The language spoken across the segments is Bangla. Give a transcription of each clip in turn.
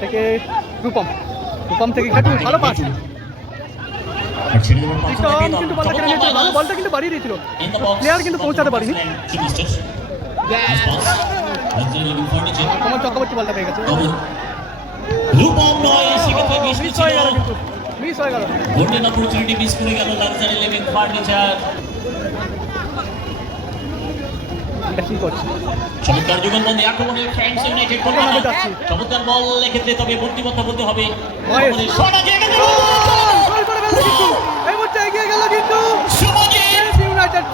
থেকে রূপম, রূপম থেকে ঘাটু, ভালো পাস। কিন্তু বলটা কেড়ে নিয়েছিল, ভালো বলটা কিন্তু বাড়িয়ে দিয়েছিল, প্লেয়ার কিন্তু পৌঁছাতে পারিনি। তোমার চক্রবর্তী বলটা পেয়ে গেছে, রূপম নয়, সেক্ষেত্রে মিস হয়ে গেল, কিন্তু মিস হয়ে গেল, গোল্ডেন অপরচুনিটি মিস করে গেল লাক্সারি লিভিং ফার্নিচার। কি করছে চমৎকার যুগলবন্দি আক্রমণে ফ্রেন্ডস ইউনাইটেড কলকাতা, চমৎকার বল ক্ষেত্রে, তবে বুদ্ধিমত্তা বলতে হবে। এই মুহূর্তে এগিয়ে গেল কিন্তু ইউনাইটেড,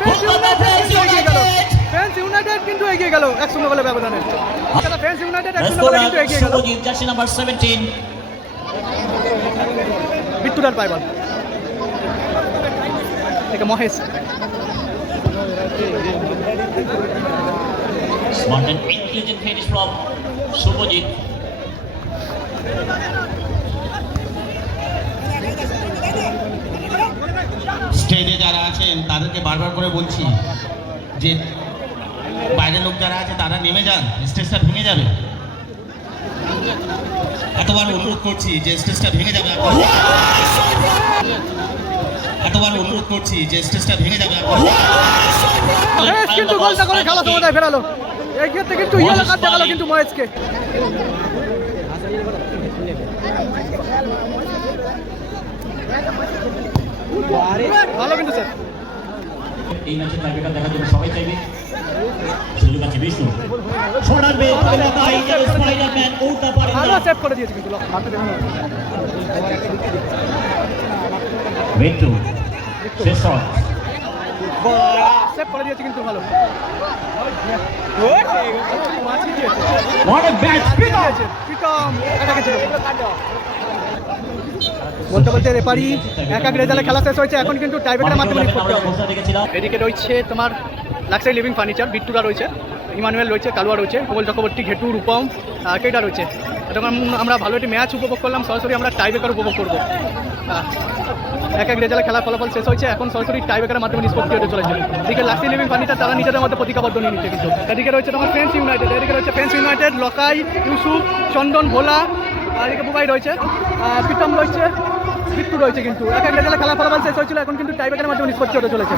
ফ্রেন্ডস ইউনাইটেড কিন্তু এগিয়ে গেল 1-0 গোলে ব্যবধানে। ফ্রেন্ডস ইউনাইটেড 1-0 গোলে কিন্তু এগিয়ে গেল। জার্সি নাম্বার 17 বিট্টুদার পায় বল থেকে Mahesh, smart and intelligent finish from Subhajit. স্টেজে যারা আছেন তাদেরকে বারবার করে বলছি যে বাইরের লোক যারা আছে তারা নেমে যান, স্টেজটা ভেঙে যাবে। এতবার অনুরোধ করছি যে স্টেজটা ভেঙে যাবে, এতবার অনুরোধ করছি যে স্টেজটা ভেঙে যাবে। কিন্তু গোলটা করে খেলা সময় ফেরালো, এই ক্ষেত্রে কিন্তু ইয়েলো কার্ড দেখালো কিন্তু মহেশকে। ভালো কিন্তু স্যার, এই ম্যাচে টাইব্রেকার দেখার জন্য সবাই চাইবে। সুযোগ আছে বিষ্ণু, ছড়াবে স্পাইডারম্যান, ওটা পারে ভালো সেভ করে দিয়েছে কিন্তু বেটু শেষ সেভ করে দিয়েছে কিন্তু ভালো। What a match! প্রীতম এটাকে ছিল বলতে বলতে রেফারি এক রেজাল্টে খেলা শেষ হয়েছে, এখন কিন্তু টাইব্রেকারের মাধ্যমে করতে হবে। এদিকে রয়েছে তোমার লাক্সারি লিভিং ফার্নিচার, বিট্টুরা রয়েছে, ইমানুয়েল রয়েছে, কালুয়া রয়েছে, কোমল চক্রবর্তী, ঘেটু, রূপম, কেটা রয়েছে। তখন আমরা ভালো একটি ম্যাচ উপভোগ করলাম, সরাসরি আমরা টাইব্রেকার উপভোগ করবো। এক রেজাল্টে খেলার ফলাফল শেষ হয়েছে, এখন সরাসরি টাইব্রেকারের মাধ্যমে নিষ্পত্তি হতে চলেছে। এদিকে লাক্সারি লিভিং ফার্নিচার তারা নিজেদের মধ্যে প্রতিজ্ঞাবদ্ধ নিয়ে নিচ্ছে কিন্তু। এদিকে রয়েছে তোমার ফ্রেন্ডস ইউনাইটেড, এদিকে রয়েছে ফ্রেন্ডস ইউনাইটেড, লকাই, ইউসুফ, চন্দন, ভোলা, এদিকে বুবাই রয়েছে, প্রীতম রয়েছে, বিট্টু রয়েছে। কিন্তু এক রেজাল্টে খেলার ফলাফল শেষ হয়েছিল, এখন কিন্তু টাইব্রেকারের মাধ্যমে নিষ্পত্তি হতে চলেছে।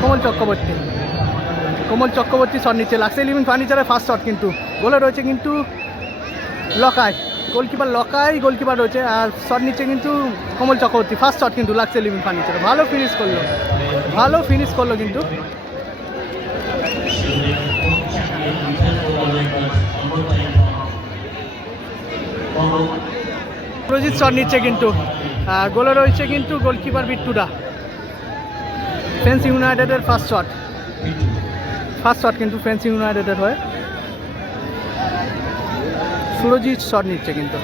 কোমল চক্রবর্তী, কোমল চক্রবর্তী শট নিচ্ছে, লাক্সারি লিভিং ফার্নিচারের ফার্স্ট শট কিন্তু গোলে রয়েছে কিন্তু লকাই, গোলকিপার লকাই গোলকিপার রয়েছে, আর শট নিচ্ছে কিন্তু কোমল চক্রবর্তী। ফার্স্ট শট কিন্তু লাক্সারি লিভিং ফার্নিচারে, ভালো ফিনিশ করলো, ভালো ফিনিশ করলো কিন্তু। সুরজিৎ শট নিচ্ছে কিন্তু গোলে রয়েছে কিন্তু গোলকিপার বিট্টুদা। ফ্রেন্ডস ইউনাইটেডের ফার্স্ট শট কিন্তু ফ্রেন্ডস ইউনাইটেডের হয়ে সুরজিৎ শট নিচ্ছে কিন্তু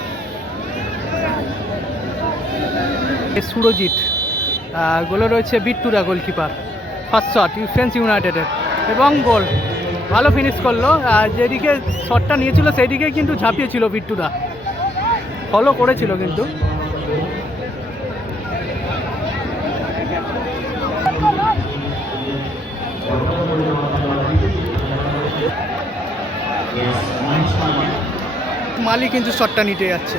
সুরজিৎ, গোলে রয়েছে বিট্টুদা গোলকিপার। ফার্স্ট শট ফ্রেন্ডস ইউনাইটেডের এবং গোল, ভালো ফিনিশ করলো। যেদিকে শটটা নিয়েছিল সেই দিকে কিন্তু ঝাঁপিয়েছিল বিট্টুদা, ফলো করেছিল কিন্তু। মালি কিন্তু শটটা নিতে যাচ্ছে,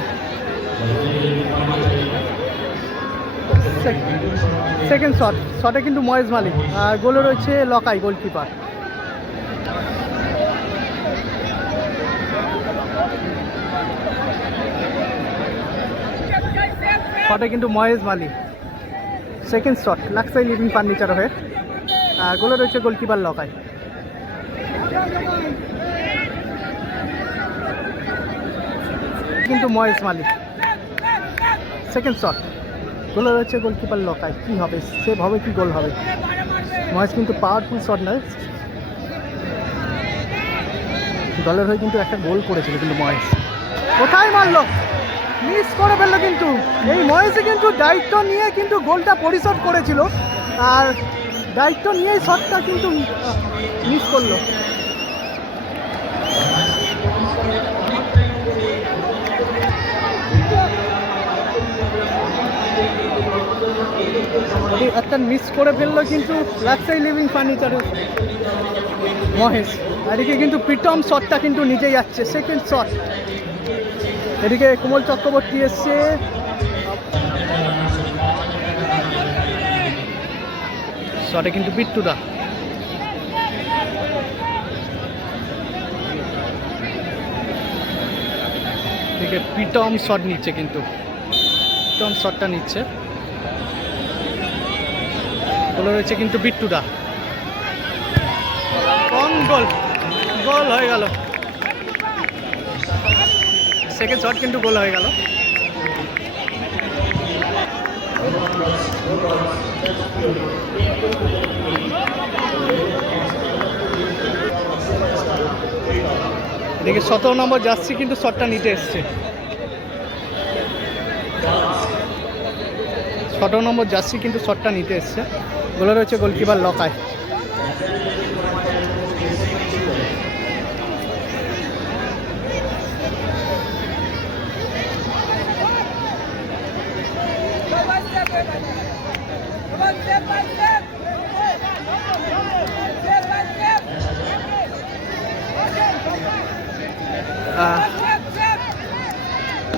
সেকেন্ড শটে কিন্তু মহেশ মালিক, আর গোলে রয়েছে লকাই গোলকিপার। শটে কিন্তু Mahesh Malik, second shot luxury living furniture হয়ে, গোলে রয়েছে গোলকিপার লকাই। কিন্তু মহেশ মালিক, সেকেন্ড শট, গোলে রয়েছে গোলকিপার লকাই। কী হবে, সেভ হবে কি গোল হবে? মহেশ কিন্তু পাওয়ারফুল শট নয়, দলের হয়ে কিন্তু একটা গোল করেছিল কিন্তু মহেশ। কোথায় মারলো, মিস করে ফেললো কিন্তু। এই মহেশে কিন্তু দায়িত্ব নিয়ে কিন্তু গোলটা পরিশোধ করেছিল, আর দায়িত্ব নিয়েই শটটা কিন্তু মিস করলো। একটা মিস করে ফেললো কিন্তু লাক্সারি লিভিং ফার্নিচারে। মহেশ। এদিকে কিন্তু প্রীতম শটটা কিন্তু নিজে যাচ্ছে, সেকেন্ড শট। এদিকে কোমল চক্রবর্তী এসছে, শটে কিন্তু বিট্টুদা। এদিকে প্রীতম শট নিচ্ছে, কিন্তু প্রীতম শটটা নিচ্ছে। বলে রয়েছে কিন্তু বিট্টুদা। গোল, গোল হয়ে গেল। সেকেন্ড শট কিন্তু গোল হয়ে গেল। এদিকে 17 নম্বর জার্সি কিন্তু শটটা নিতে এসছে। 17 নম্বর জার্সি কিন্তু শটটা নিতে এসছে। গোলে রয়েছে গোলকিপার লকায়।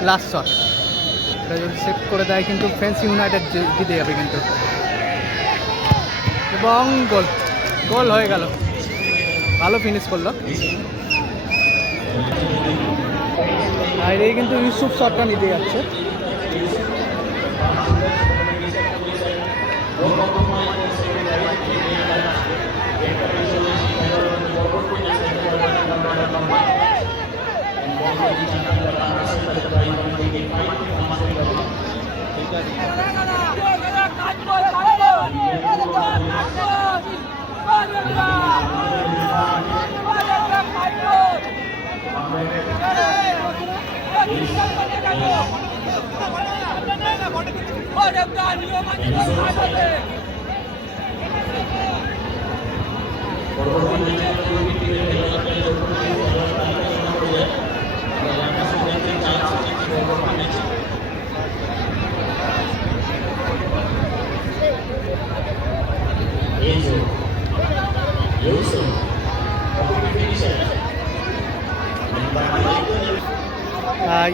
লাস্ট শট এটা যদি সেভ করে দেয় কিন্তু ফ্রেন্স ইউনাইটেড জিতে যাবে কিন্তু, এবং গোল, গোল হয়ে গেল। ভালো ফিনিশ করলো। আর এই কিন্তু ইউসুফ শটটা নিতে যাচ্ছে।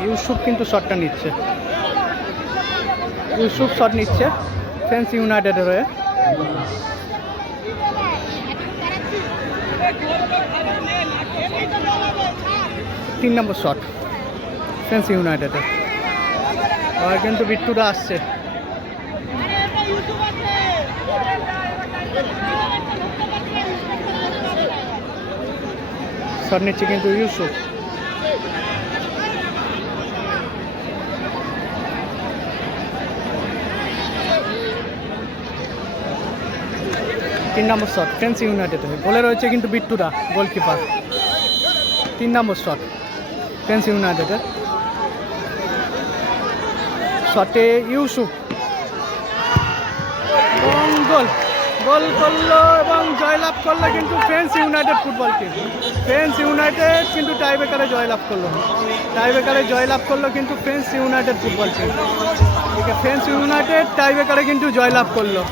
ইউসুফ কিন্তু শটটা নিচ্ছে, ইউসুফ শট নিচ্ছে ফ্রেন্স ইউনাইটেডের হয়ে। তিন নম্বর শট ফ্রেন্স ইউনাইটেডের। আর কিন্তু বিট্টুদা আসছে। শট নিচ্ছে কিন্তু ইউসুফ। তিন নম্বর শট ফ্রেন্স ইউনাইটেড হয়ে। গোলে রয়েছে কিন্তু বিট্টুদা, গোলকিপার। 3 নম্বর শট ফ্রেন্স ইউনাইটেডের। শটে ইউসুফ এবং গোল, গোল করলো এবং জয়লাভ করলো কিন্তু friends United football team. Friends United কিন্তু টাইব্রেকারে জয়লাভ করলো, টাইব্রেকারে জয়লাভ করলো কিন্তু ফ্রেন্স ইউনাইটেড ফুটবল টিম। ঠিক আছে, ফ্রেন্স ইউনাইটেড টাইব্রেকারে কিন্তু জয়লাভ করলো।